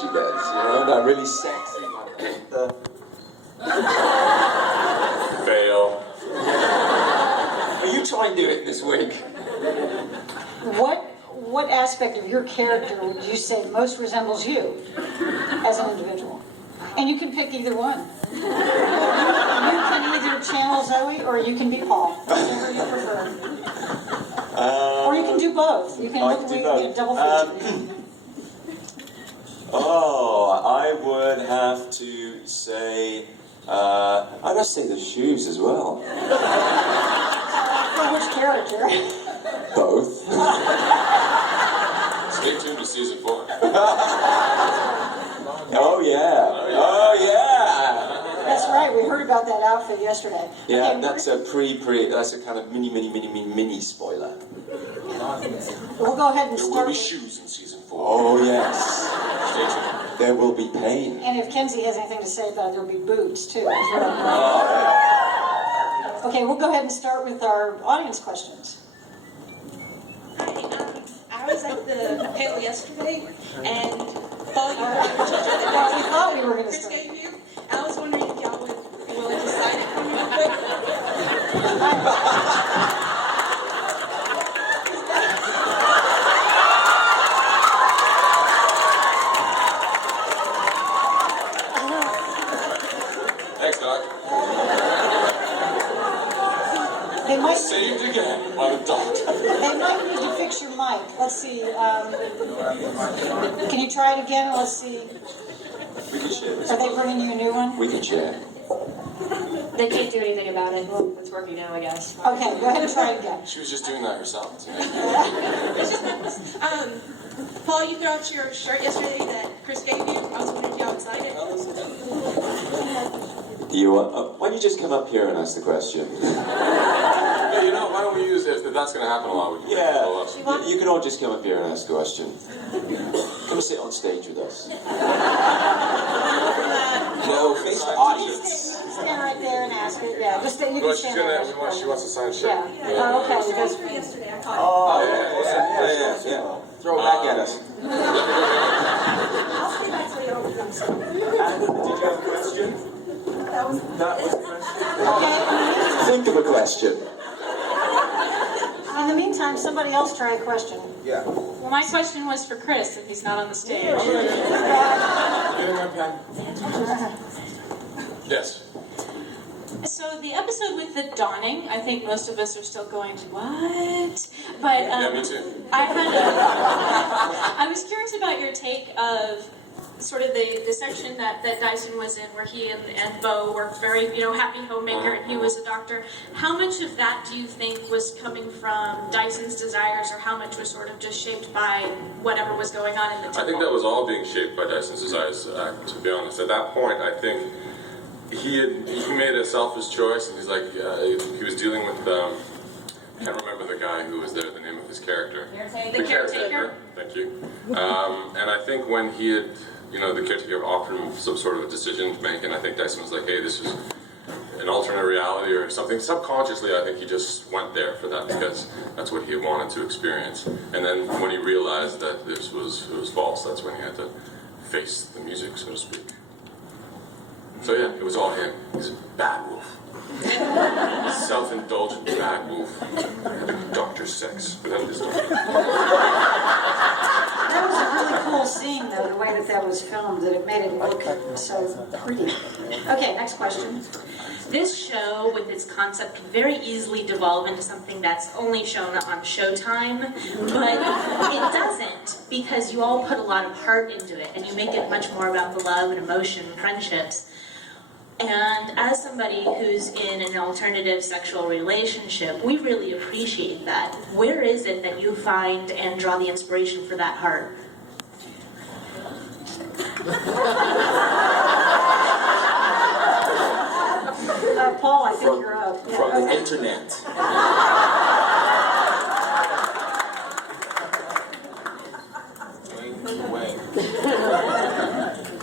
she gets, you know, that really sexy one. Fail. Are you trying to do it this week? What aspect of your character would you say most resembles you as an individual? And you can pick either one. You can either channel Zoe or you can be Paul, whatever you prefer. Or you can do both. You can do double feature. I would have to say, I'd have to say the shoes as well. For which character? Both. Stay tuned to season 4. Oh yeah. Oh yeah. That's right, we heard about that outfit yesterday. Yeah, Okay, that's a that's a kind of mini spoiler. we'll go ahead and There will start. be shoes in season 4. Oh yes. Stay tuned. There will be pain. And if Kenzie has anything to say about it, there'll be boots too. Okay, we'll go ahead and start with our audience questions. Hi, I was at the panel yesterday and Paul, you We thought we were going to Kris start. gave you. I was wondering if y'all would be willing to sign it for me real quick. Thanks, Doc. They might, Saved again by the doctor. they might need to fix your mic. Let's see. Can you try it again? Let's see. We can share this. Are they bringing you a new one? We can share. They can't do anything about it. Well, it's working now, I guess. Okay, go ahead and try it again. She was just doing that herself today. Paul, you threw out your shirt yesterday that Kris gave you. I was wondering if y'all would sign it. Why don't you just come up here and ask the question? Hey, you know, why don't we use this? If that's going to happen a lot, we can pull up. Yeah, you can all just come up here and ask a question. Come sit on stage with us. No, face the audience. Stand right there and ask it. Yeah, just you can Well, she's stand there. and ask she wants to sign a shirt. Yeah. Oh, okay. That's Yesterday, I caught Oh, yeah. Throw it back at us. I'll stay back till you open them. Did you have a question? That was okay. Think of a question. In the meantime, somebody else try a question. Yeah. Well, my question was for Kris, if he's not on the stage. Give me my pen. Yes. So the episode with the dawning, I think most of us are still going, what? But Yeah, me too. I was curious about your take of sort of the section that Dyson was in, where he and Bo were very, happy homemaker, and he was a doctor. How much of that do you think was coming from Dyson's desires, or how much was sort of just shaped by whatever was going on in the temple? I think that was all being shaped by Dyson's desires, to be honest. At that point, I think he made a selfish choice, and he's like, he was dealing with, I can't remember the guy who was there, the name of his character. The caretaker? Thank you. And I think when he had, the caretaker offered him some sort of a decision to make, and I think Dyson was like, hey, this is an alternate reality or something. Subconsciously, I think he just went there for that because that's what he wanted to experience. And then when he realized that it was false, that's when he had to face the music, so to speak. So yeah, it was all him. He's a bad wolf. Self-indulgent bad wolf. Doctor sex without this doctor. That was a really cool scene, though, the way that was filmed, that it made it look so pretty. Okay, next question. This show, with its concept, can very easily devolve into something that's only shown on Showtime, but it doesn't, because you all put a lot of heart into it, and you make it much more about the love and emotion and friendships. And as somebody who's in an alternative sexual relationship, we really appreciate that. Where is it that you find and draw the inspiration for that heart? Paul, I think you're up. Yeah, From the okay. internet.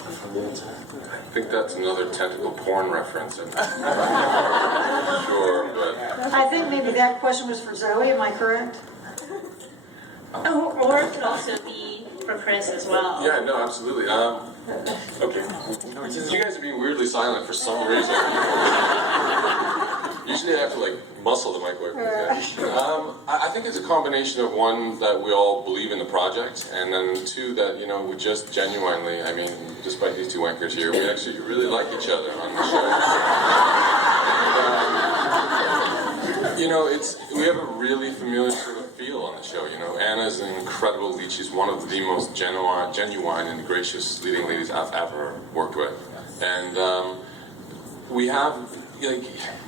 I think that's another tentacle porn reference. I'm not sure, but I think maybe that question was for Zoe, am I correct? Or it could also be for Kris as well. Yeah, no, absolutely. Okay. You guys are being weirdly silent for some reason. Usually I have to like muscle the mic away from these guys. I think it's a combination of one, that we all believe in the project, and then two, that, you know, we just genuinely, I mean, despite these two wankers here, we actually really like each other on the show. And, you know, we have a really familiar sort of feel on the show. You know, Anna's an incredible lead. She's one of the most genuine and gracious leading ladies I've ever worked with. And we have, like,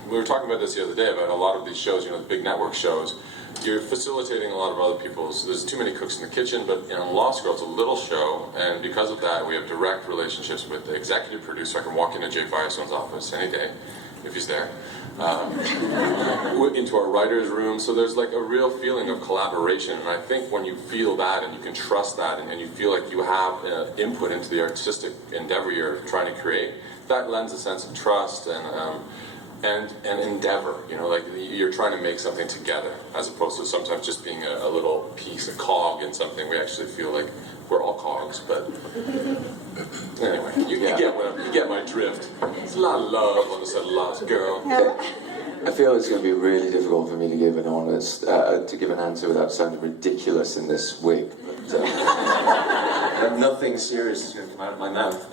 we were talking about this the other day, about a lot of these shows, you know, the big network shows, you're facilitating a lot of other people, so there's too many cooks in the kitchen. But in Lost Girl, it's a little show, and because of that, we have direct relationships with the executive producer. I can walk into Jay Firestone's office any day, if he's there, into our writer's room. So there's like a real feeling of collaboration, and I think when you feel that, and you can trust that, and you feel like you have input into the artistic endeavor you're trying to create, that lends a sense of trust and endeavor. You know, like you're trying to make something together, as opposed to sometimes just being a little piece, a cog in something. We actually feel like we're all cogs. But anyway, you get my drift. It's a lot of love on the set of Lost Girl. I feel it's going to be really difficult for me to give an answer without sounding ridiculous in this wig. But nothing serious is going to come out of my mouth.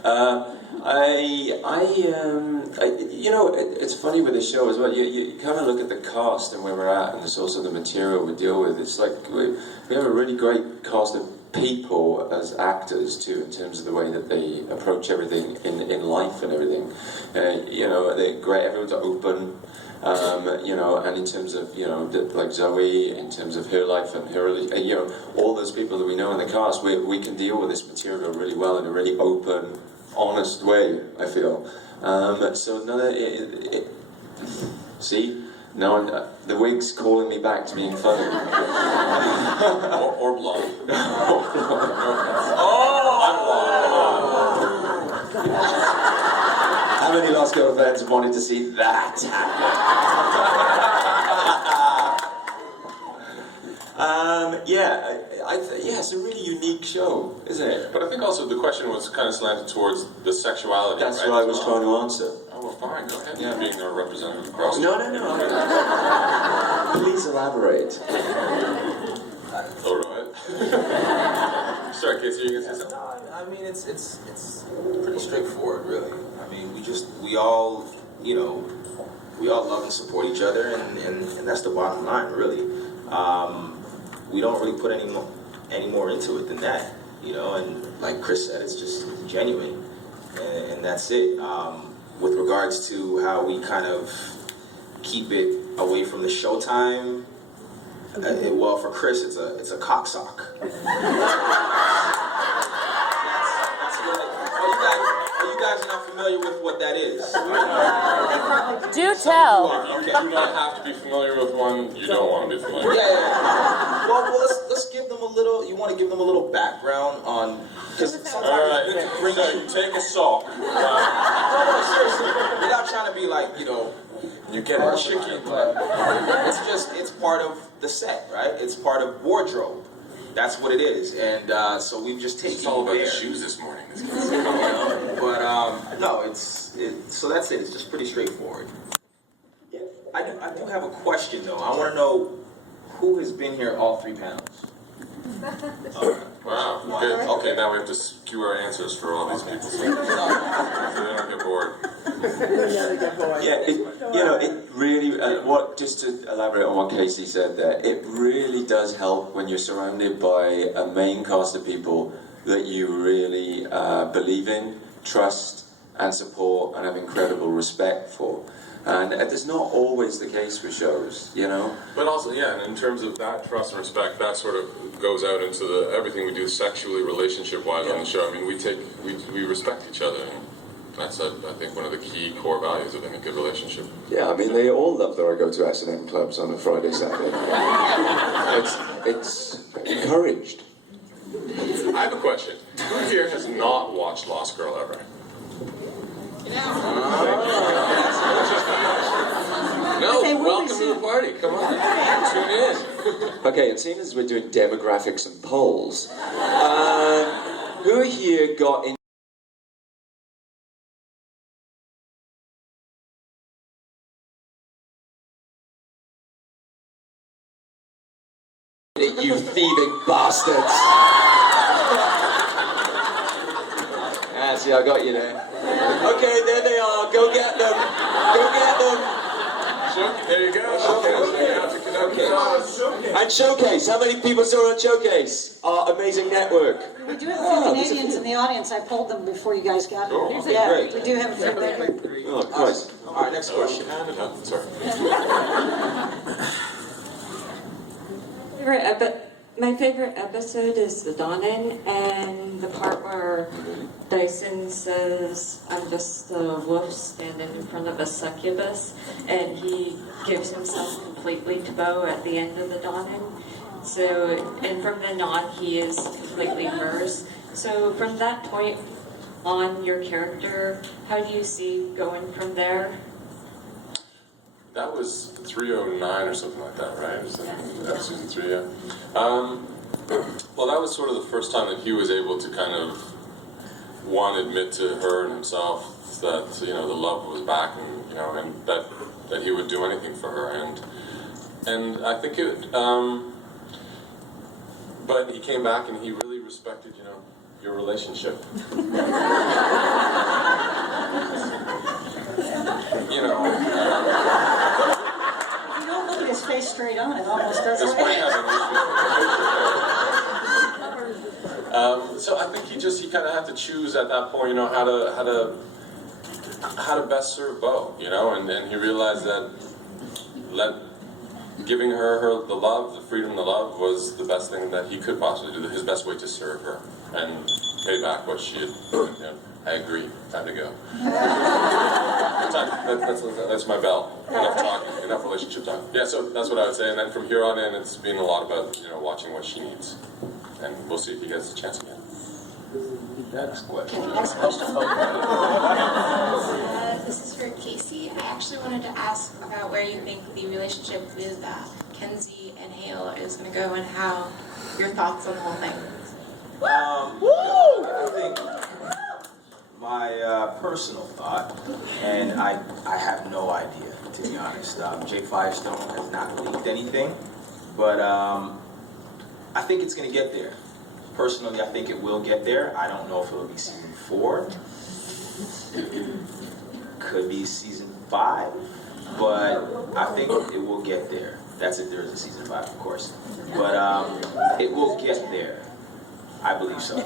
You know, it's funny with the show as well. You kind of look at the cast and where we're at, and there's also the material we deal with. It's like we have a really great cast of people as actors too, in terms of the way that they approach everything in life and everything. You know, they're great. Everyone's open. You know, and in terms of, you know, like Zoe, in terms of her life and her, you know, all those people that we know in the cast, we can deal with this material really well in a really open, honest way, I feel. So no, see, now the wig's calling me back to being funny. or blonde. How many Lost Girl fans wanted to see that happen? Yeah, it's a really unique show, isn't it? But I think also the question was kind of slanted towards the sexuality. That's right, what I was trying to answer. Oh, well, fine, go ahead. Yeah. Being our representative across. No. Please elaborate. All right. Sorry, Kris, you can say something. I mean, it's pretty straightforward, really. I mean, we all love and support each other, and that's the bottom line, really. We don't really put any more into it than that, you know. And like Kris said, it's just genuine, and that's it. With regards to how we kind of keep it away from the showtime, well, for Kris, it's a cocksock. You guys are not familiar with what that is. Do tell. You do not have to be familiar with one you don't want to be familiar with. Yeah. Well, let's give them a little. You want to give them a little background on. All right. So you take a sock. No, seriously. Without trying to be like, you know, You get a chicken. but it's part of the set, right? It's part of wardrobe. That's what it is, and so we've just taken It's all about there. the shoes this morning. But no, so that's it. It's just pretty straightforward. I do have a question though. I want to know who has been here all 3 panels. Wow. Okay, now we have to skew our answers for all these people, so they don't get bored. Yeah, it really, just to elaborate on what Casey said there, it really does help when you're surrounded by a main cast of people that you really believe in, trust, and support, and have incredible respect for. And it's not always the case with shows, you know? But also, yeah, and in terms of that trust and respect, that sort of goes out into everything we do sexually, relationship-wise on the show. I mean, we respect each other, and that's, I think, one of the key core values of any good relationship. Yeah, I mean, they all love that I go to S&M clubs on a Friday, Saturday. It's encouraged. I have a question. Who here has not watched Lost Girl ever? No, They will be welcome to soon. the party. party. Come on, tune in. Okay, and seeing as we're doing demographics and polls, who here got in? You thieving bastards! Ah, see, I got you there. Okay, there they are. Go get them. Go get them. There you go. Okay. And Showcase. How many people saw on Showcase? Our amazing network. We do have a few Canadians in the audience. I polled them before you guys got here. Oh, Yeah, great. we do have a few there. Oh, Christ. All right, next question. Sorry. My favorite episode is the Dawn-In, and the part where Dyson says, "I'm just a wolf standing in front of a succubus," and he gives himself completely to Bo at the end of the Dawn-In. So, and from then on, he is completely hers. So, from that point on, your character, how do you see going from there? That was 309 or something like that, right? That was season 3, yeah. Well, that was sort of the first time that he was able to kind of, admit to her and himself that, the love was back and, and that he would do anything for her. And I think but he came back and he really respected, your relationship. If you don't look at his face straight on, it almost doesn't. It's funny how so I think he kind of had to choose at that point, how to best serve Bo, and he realized that giving her the love, the freedom to love, was the best thing that he could possibly do, his best way to serve her and pay back what she had. I agree. Time to go. That's my bell. Enough talking. Enough relationship talk. Yeah, so that's what I would say. And then from here on in, it's been a lot about watching what she needs, and we'll see if he gets a chance again. Next question. Next question. This is for Casey. I actually wanted to ask about where you think the relationship with Kenzie and Hale is going to go, and how your thoughts on the whole thing. I think my personal thought, and I have no idea, to be honest. Jay Firestone has not leaked anything, but I think it's going to get there. Personally, I think it will get there. I don't know if it'll be season 4. Could be season 5, but I think it will get there. That's if there is a season 5, of course. But it will get there. I believe so.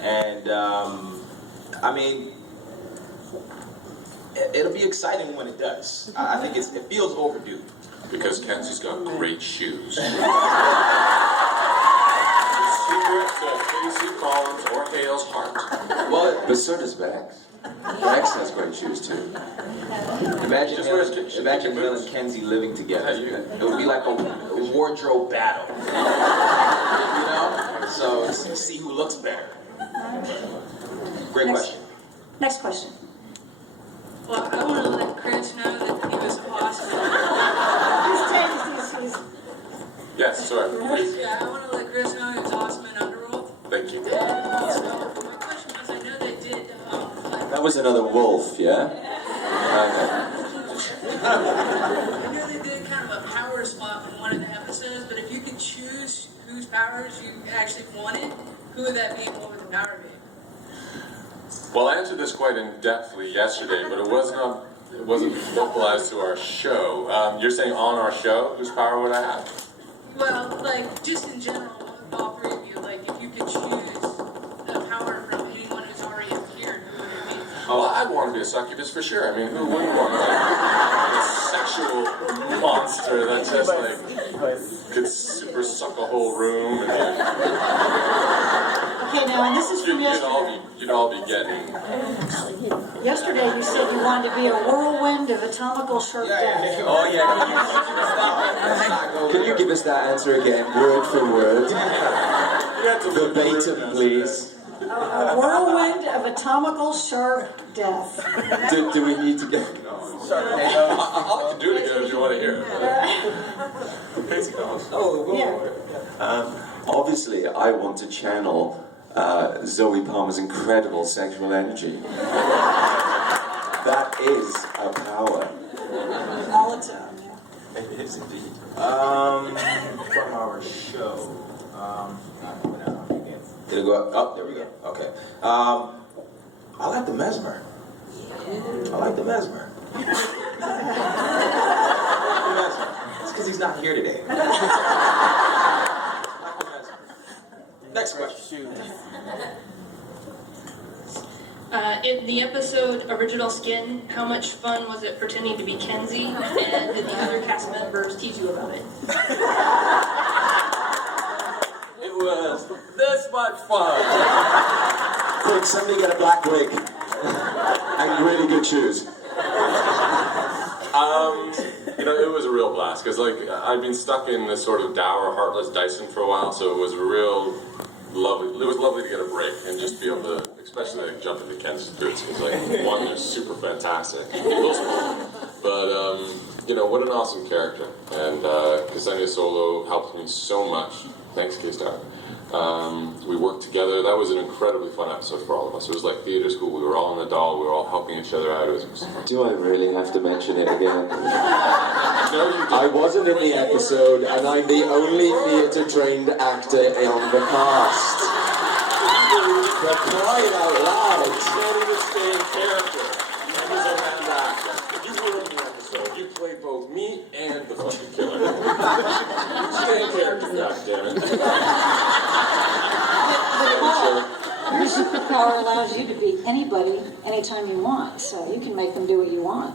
And it'll be exciting when it does. I think it feels overdue. Because Kenzie's got great shoes. Secret to Casey Collins or Hale's heart. Well, but so does Bex. Bex has great shoes too. Imagine Hale and Kenzie living together. It would be like a wardrobe battle. So see who looks better. Great question. Next question. Well, I want to let Kris know that he was awesome. Yes, sorry. Yeah, I want to let Kris know he was awesome in Underworld. Thank you. My question was, I know they did, That was another wolf, yeah? Okay. I know they did kind of a power swap in one of the episodes, but if you could choose whose powers you actually wanted, who would that be and what would the power be? Well, I answered this quite in-depthly yesterday, but it wasn't localized to our show. You're saying on our show, whose power would I have? Well, just in general, all three of you, if you could choose a power from anyone who's already appeared, who would it be? Oh, I'd want to be a succubus for sure. I mean, who wouldn't want a sexual monster that just could super suck a whole room? Okay, now, and this is from yesterday. You'd all be getting. Yesterday, you said you wanted to be a whirlwind of atomical sharp death. Oh yeah. Can you give us that answer again, word for word? Verbatim, please. A whirlwind of atomical sharp death. Do we need to get... I'll do it again if you want to hear it. Casey knows. Obviously, I want to channel Zoe Palmer's incredible sexual energy. That is a power. All its own, yeah. It is indeed. From our show. Did it go up? Oh, there we go. Okay. I like the mesmer. I like the mesmer. It's because he's not here today. I like the mesmer. Next question. In the episode Original Skin, how much fun was it pretending to be Kenzie, and did the other cast members tease you about it? It was this much fun. Quick, somebody get a black wig and really good shoes. You know, it was a real blast because, like, I'd been stuck in this sort of dour, heartless Dyson for a while, so it was real lovely. It was lovely to get a break and just be able to, especially like, jump into Ken's boots. It was like one, they're super fantastic, but you know, what an awesome character. And Ksenia Solo helped me so much. Thanks, K-Star. We worked together. That was an incredibly fun episode for all of us. It was like theater school. We were all in the doll. We were all helping each other out. It was Do I really have to mention it again? No, you didn't. I wasn't in the episode, and I'm the only theatre-trained actor on the cast. For crying out loud! Not in the same character. He was a mad actor. You were in the episode. You played both me and the fucking killer. Same character, goddammit. Your superpower allows you to be anybody, anytime you want. So you can make them do what you want.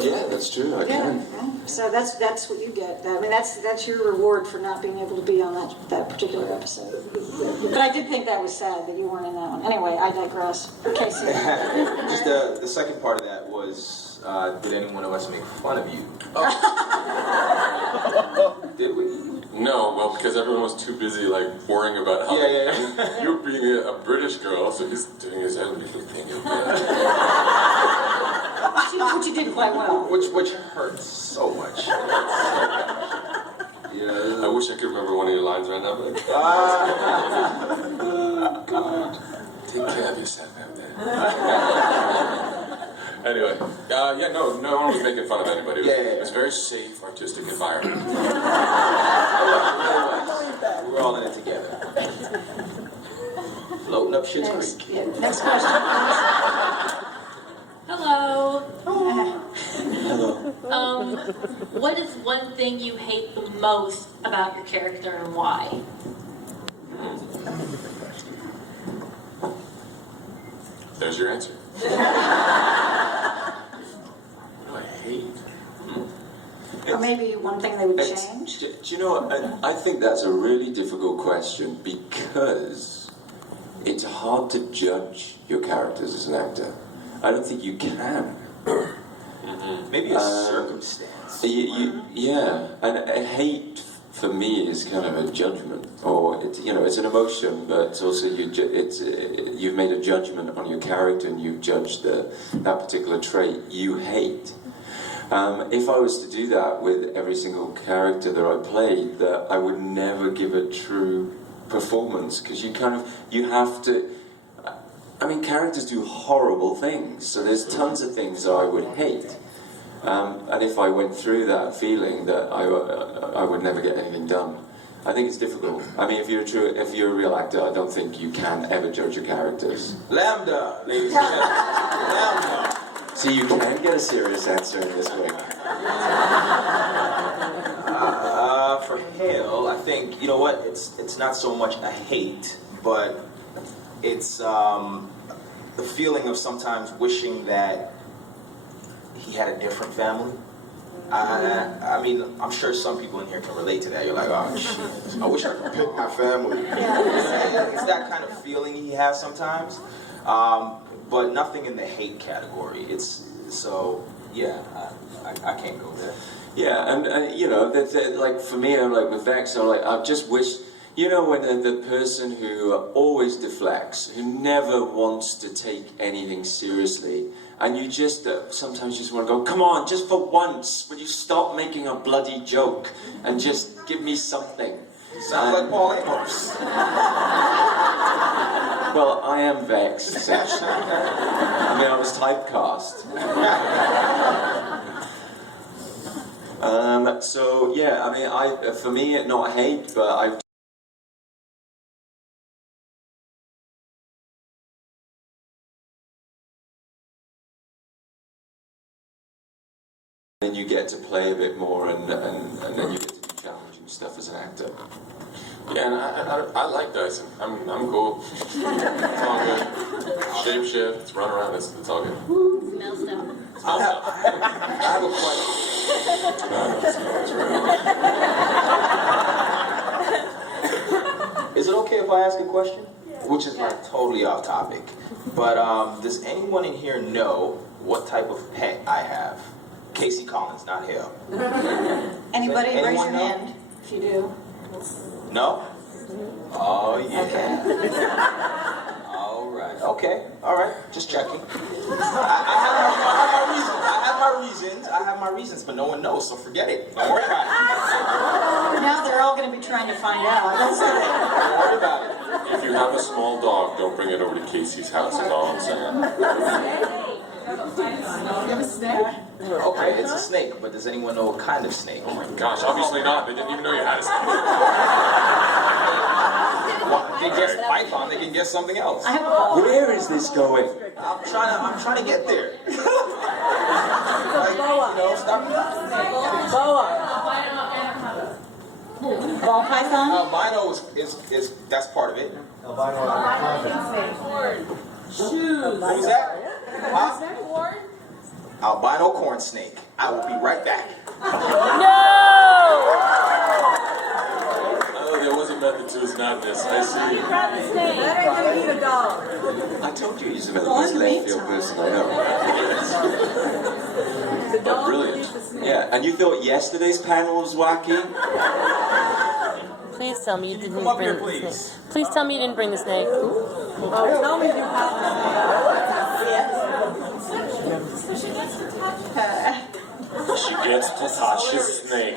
Yeah, that's true, I can. So that's what you get. I mean, that's your reward for not being able to be on that particular episode. But I did think that was sad that you weren't in that one. Anyway, I digress. Casey. Just the second part of that was, did any one of us make fun of you? Did we? No, well, because everyone was too busy, like, worrying about how you were being a British girl, so he's doing his head and he's thinking, Which you did quite well. Which hurts so much. I wish I could remember one of your lines right now, but oh, God. Take care of yourself out there. Anyway, no one was making fun of anybody. It was a very safe, artistic environment. We were all in it together. Floating up shit's creek. Next question. Hello. Hello. What is one thing you hate the most about your character and why? There's your answer. What do I hate? Or maybe one thing they would change? Do you know what? I think that's a really difficult question because it's hard to judge your characters as an actor. I don't think you can. Maybe a circumstance. Yeah, and hate for me is kind of a judgment, or it's an emotion, but it's also you've made a judgment on your character and you've judged that particular trait you hate. If I was to do that with every single character that I played, that I would never give a true performance because you have to. I mean, characters do horrible things, so there's tons of things that I would hate. And if I went through that feeling, that I would never get anything done. I think it's difficult. I mean, if you're a real actor, I don't think you can ever judge your characters. Lambda, ladies and gentlemen. Lambda. So you can get a serious answer in this way. For Hale, I think, you know what, it's not so much a hate, but it's the feeling of sometimes wishing that he had a different family. I mean, I'm sure some people in here can relate to that. You're like, oh, shit, I wish I could pick my family. It's that kind of feeling he has sometimes, but nothing in the hate category. I can't go there. Yeah, and like for me, I'm like with Vex, I'm like, I just wish You know, when the person who always deflects, who never wants to take anything seriously, and you just sometimes just want to go, come on, just for once, will you stop making a bloody joke and just give me something? Sounds like Paul Amos. Well, I am vexed, essentially. I mean, I was typecast. So yeah, I mean, for me, not hate, but I've. Then you get to play a bit more, and then you get to do challenging stuff as an actor. Yeah, and I like Dyson. I'm cool. It's all good. Shape shift, run around. It's all good. Smell stuff. I have a question. Is it okay if I ask a question? Which is like totally off topic. But does anyone in here know what type of pet I have? Casey Collins, not Hale. Anybody, raise your Anyone know? hand if you do. No? Oh, yeah. Okay. All right. Okay. All right. Just checking. I have my reasons, but no one knows, so forget it. Don't worry about it. Now they're all going to be trying to find out. Don't say that. Don't worry about it. If you have a small dog, don't bring it over to Casey's house, is all I'm saying. Okay, it's a snake, but does anyone know what kind of snake? Oh my gosh, obviously not. They didn't even know you had a snake. Well, they guessed python, they can guess something else. I have a ball. Where is this going? I'm trying to get there. Like, you know, stop. Ball python? Albino is that's part of it. Who's that? Huh? Albino corn snake. I will be right back. No! Oh, there was a method to his madness. I see. I told you he's the most left field person I know. But brilliant. Yeah, and you thought yesterday's panel was wacky? Please tell me you didn't Come up bring here, the please. snake. Please tell me you didn't bring the snake. Tell me you have She gets to touch his snake.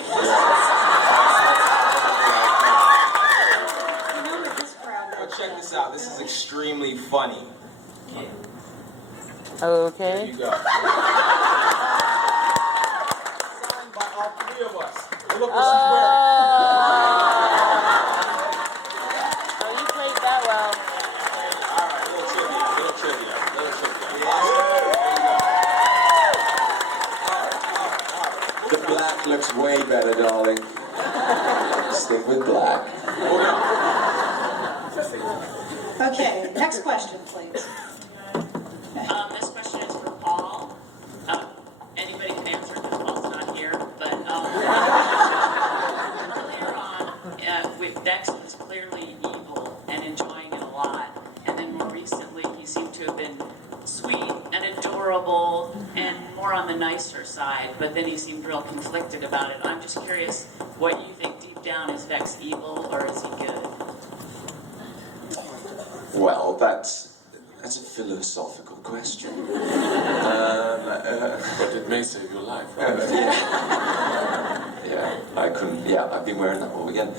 Remember this crowd. Now check this out. This is extremely funny. There Okay. you go. Signed by all three of us. Look what she's wearing. Oh, you played that well. All right, little trivia. The black looks way better, darling. Stick with black. Okay, next question, please. This question is for Paul. Anybody can answer because Paul's not here, but earlier on, with Dex was clearly evil and enjoying it a lot, and then more recently he seemed to have been sweet and adorable and more on the nicer side, but then he seemed real conflicted about it. I'm just curious what you think deep down, is Vex evil or is he good? Well, that's a philosophical question. But it may save your life, right? Yeah, I couldn't. Yeah, I've been wearing that all again.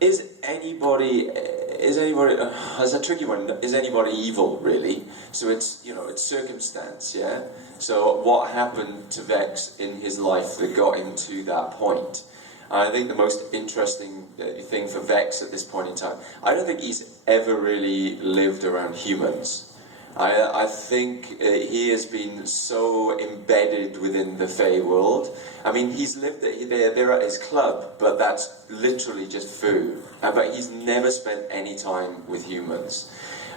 Is anybody? It's a tricky one. Is anybody evil, really? So it's circumstance, yeah. So what happened to Vex in his life that got him to that point? I think the most interesting thing for Vex at this point in time, I don't think he's ever really lived around humans. I think he has been so embedded within the Fey world. I mean, he's lived they're at his club, but that's literally just food. But he's never spent any time with humans.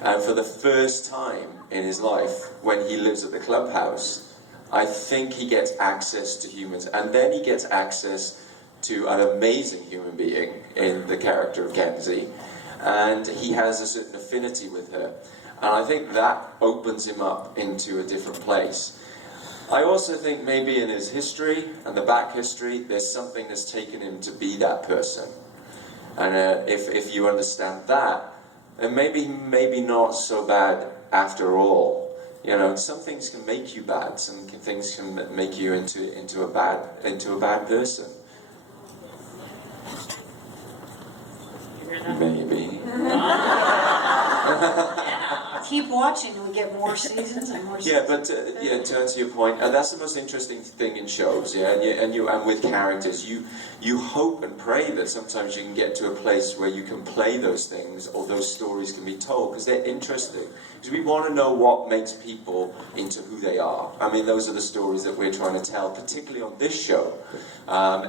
And for the first time in his life, when he lives at the clubhouse, I think he gets access to humans. And then he gets access to an amazing human being in the character of Kenzie. And he has a certain affinity with her. And I think that opens him up into a different place. I also think maybe in his history and the back history, there's something that's taken him to be that person. And if you understand that, then maybe not so bad after all. You know, some things can make you bad. Some things can make you into a bad person. Maybe. Keep watching, we get more seasons and more seasons. Yeah, but to answer your point, that's the most interesting thing in shows. Yeah, and with characters, you hope and pray that sometimes you can get to a place where you can play those things or those stories can be told because they're interesting. Because we want to know what makes people into who they are. I mean, those are the stories that we're trying to tell, particularly on this show.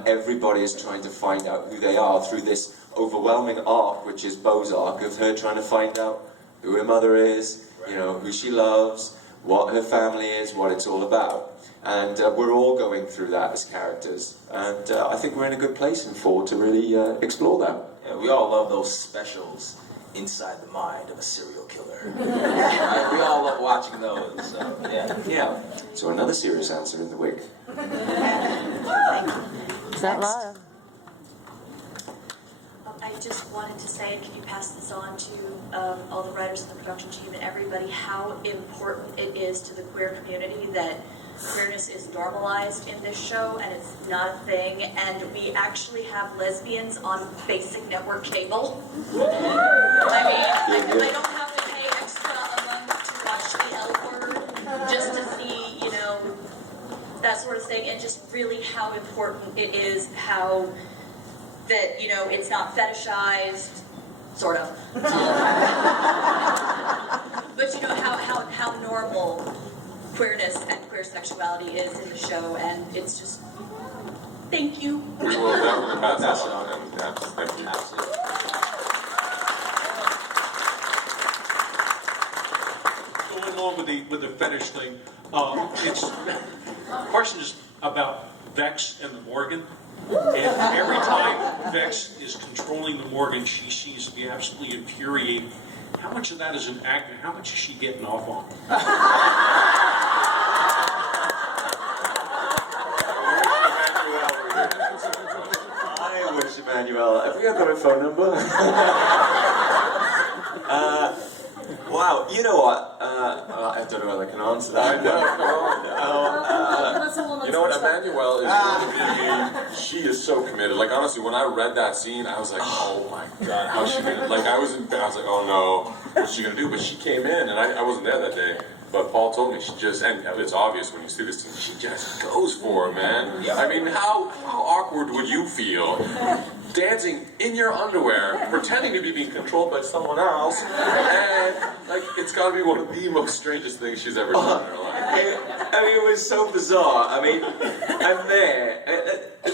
Everybody is trying to find out who they are through this overwhelming arc, which is Beau's arc of her trying to find out who her mother is, you know, who she loves, what her family is, what it's all about. And we're all going through that as characters. And I think we're in a good place in 4 to really explore that. Yeah, we all love those specials inside the mind of a serial killer. Right? We all love watching those. So, yeah. Yeah. So another serious answer in the wig. Is that live? I just wanted to say, can you pass this on to all the writers and the production team and everybody, how important it is to the queer community that queerness is normalized in this show and it's not a thing, and we actually have lesbians on basic network cable. I mean, I don't have to pay extra a month to watch the L Word just to see, you know, that sort of thing, and just really how important it is, how that, you know, it's not fetishized, sort of. But you know, how normal queerness and queer sexuality is in the show, and it's just, thank you. We will definitely pass that on, and thank you. Absolutely. Going on with the fetish thing, the question is about Vex and the Morgan. And every time Vex is controlling the Morgan, she seems to be absolutely infuriated. How much of that is an act, and how much is she getting off on? I wish Emmanuel. Have we got her phone number? Wow, you know what? I don't know whether I can answer that. You know what, Emmanuel is she is so committed. Like, honestly, when I read that scene, I was like, oh my God, how's she gonna, like, I was like, oh no, what's she gonna do? But she came in, and I wasn't there that day, but Paul told me she just, and it's obvious when you see this scene, she just goes for it, man. I mean, how awkward would you feel dancing in your underwear, pretending to be being controlled by someone else, and, like, it's gotta be one of the most strangest things she's ever done in her life. I mean, it was so bizarre. I mean, I'm there.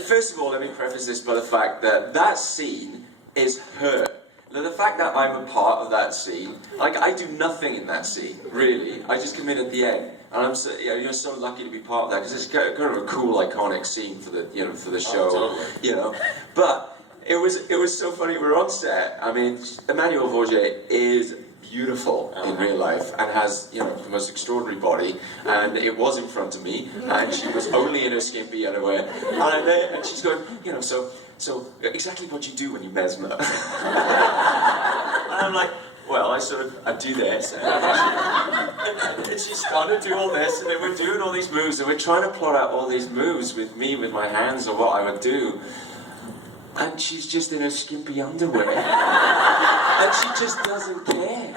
First of all, let me preface this by the fact that that scene is her. Now, the fact that I'm a part of that scene, like, I do nothing in that scene, really. I just come in at the end. And I'm so, you're so lucky to be part of that, because it's kind of a cool, iconic scene for the, for the show, Totally. But it was so funny. We were on set. I mean, Emmanuel Forget is beautiful in real life and has, the most extraordinary body, and it was in front of me, and she was only in her skimpy underwear, and I'm there, and she's going, so exactly what you do when you mesmer. And I'm like, well, I do this, and she's trying to do all this, and then we're doing all these moves, and we're trying to plot out all these moves with me, with my hands, or what I would do. And she's just in her skimpy underwear. And she just doesn't care.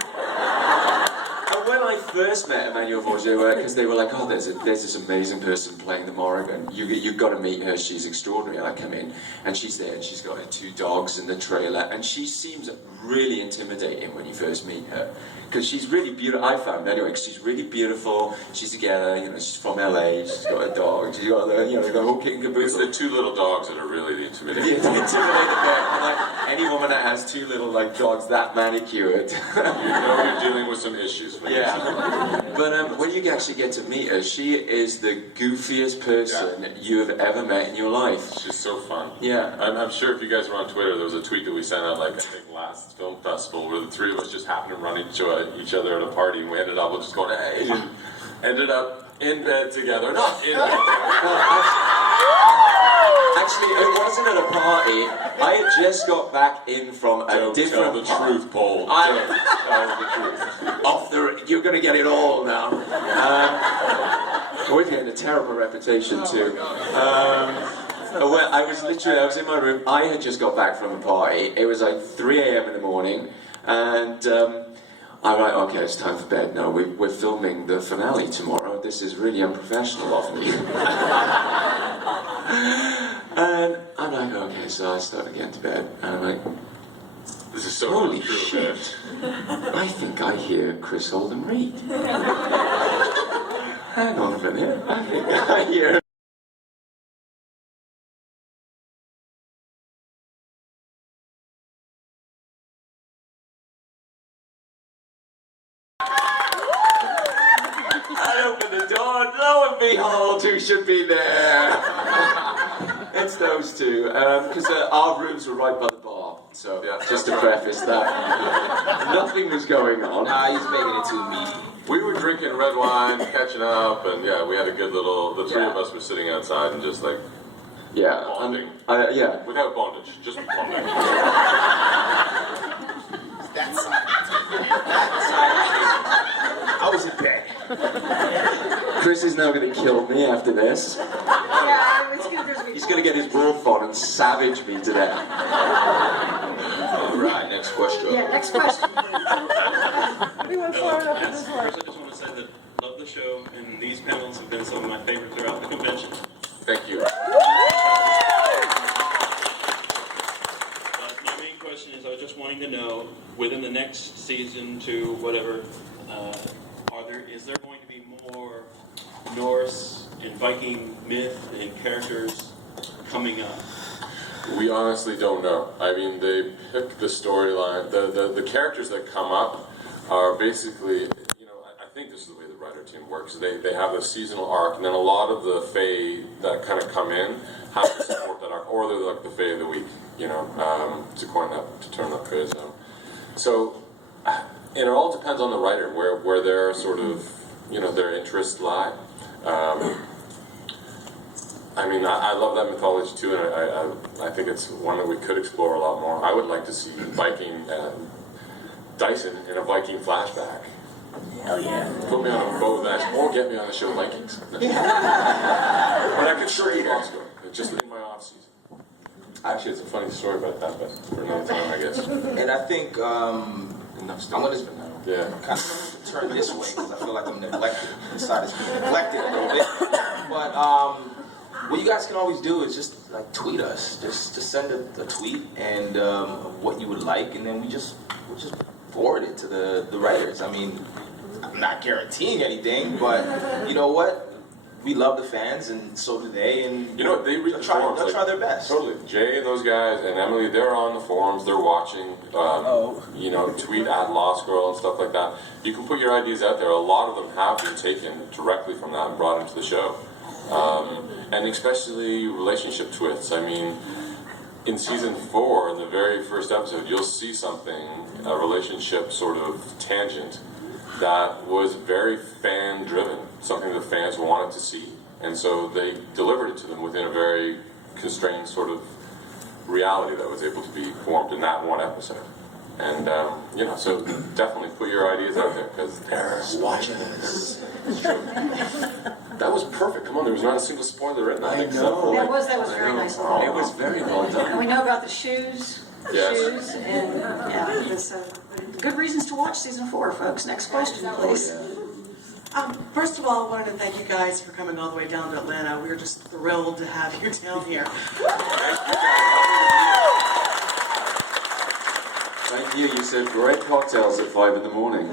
And when I first met Emmanuel Forget, because they were like, oh, there's this amazing person playing the Morrigan. You've got to meet her, she's extraordinary. And I come in, and she's there, and she's got her 2 dogs in the trailer, and she seems really intimidating when you first meet her. Because she's really beautiful, I found anyway, because she's really beautiful, she's together, she's from LA, she's got a dog, she's got the whole kit and caboodle. It's the 2 little dogs that are really the intimidating. Yeah, the intimidating bit. And like, any woman that has 2 little dogs that manicured. You're dealing with some issues. Yeah. But when you actually get to meet her, she is the goofiest person you have ever met in your life. She's so fun. Yeah. I'm sure if you guys were on Twitter, there was a tweet that we sent out, I think last film festival, where the 3 of us just happened to run into each other at a party, and we ended up just going, hey, and ended up in bed together. Not in bed together. actually, it wasn't at a party. I had just got back in from a Don't different tell the truth, Paul. I- Don't tell the truth. off the. You're going to get it all now. We're getting a terrible reputation too. Well, I was in my room. I had just got back from a party. It was like 3 a.m. in the morning, and I'm like, okay, it's time for bed. No, we're filming the finale tomorrow. This is really unprofessional of me. And I'm like, okay, so I started getting to bed, and I'm like, This is so holy true, shit! I think I hear Kris Holden-Reid. Hang on a minute. I think I hear. I open the door, and lo and behold, who should be there? It's those two, because our rooms were right by the bar. So, Yeah. just to preface that, nothing was going on. Nah, he's making it too meaty. We were drinking red wine, catching up, and yeah, we had a good little. The three of us were sitting outside and just like Yeah, bonding. yeah. Without bondage, just bonding. That side. That side. I was in bed. Kris is now going to kill me after this. Yeah, it's good. There's He's going to get his wolf on and savage me to death. All right, next question. Yeah, next question. Yes, First, I just want to say that I love the show, and these panels have been some of my favorite throughout the convention. Thank you. But my main question is, I was just wanting to know, within the next season to whatever, is there going to be more Norse and Viking myth and characters coming up? We honestly don't know. I mean, they pick the storyline. The characters that come up are basically, you know, I think this is the way the writer team works. They have a seasonal arc, and then a lot of the Fae that kind of come in have to support that arc, or they're like the Fae of the week, you know, to turn that phrase out. So, it all depends on the writer, where their sort of, you know, their interests lie. I mean, I love that mythology too, and I think it's one that we could explore a lot more. I would like to see Viking Dyson in a Viking flashback. Hell yeah. Put me on a boat that, or get me on the show Vikings. But I could sure eat Oscar, just in my off season. Actually, it's a funny story about that, but for another time, I guess. And I think I'm going to Yeah. kind of turn this way because I feel like I'm neglected. Inside is being neglected a little bit. But what you guys can always do is just like tweet us. Just send a tweet and of what you would like, and then we'll just forward it to the writers. I mean, I'm not guaranteeing anything, but you know what? We love the fans, and so do they. And you know what? They read the forums. They'll try their best. Totally. Jay and those guys and Emily, they're on the forums. They're watching. You know, tweet at Lost Girl and stuff like that. You can put your ideas out there. A lot of them have been taken directly from that and brought into the show. And especially relationship twists. I mean, in season 4, in the very first episode, you'll see something, a relationship sort of tangent that was very fan-driven, something the fans wanted to see. And so they delivered it to them within a very constrained sort of reality that was able to be formed in that one episode. And, you know, so definitely put your ideas out there, because they're watching us. It's true. That was perfect. Come on, there was not a single spoiler in that. I know. That was very nice. It was very well done. And we know about the shoes. Yes. Shoes, and yeah, it's good reasons to watch season 4, folks. Next question, please. First of all, I wanted to thank you guys for coming all the way down to Atlanta. We're just thrilled to have you down here. Thank you. You said great cocktails at 5 in the morning.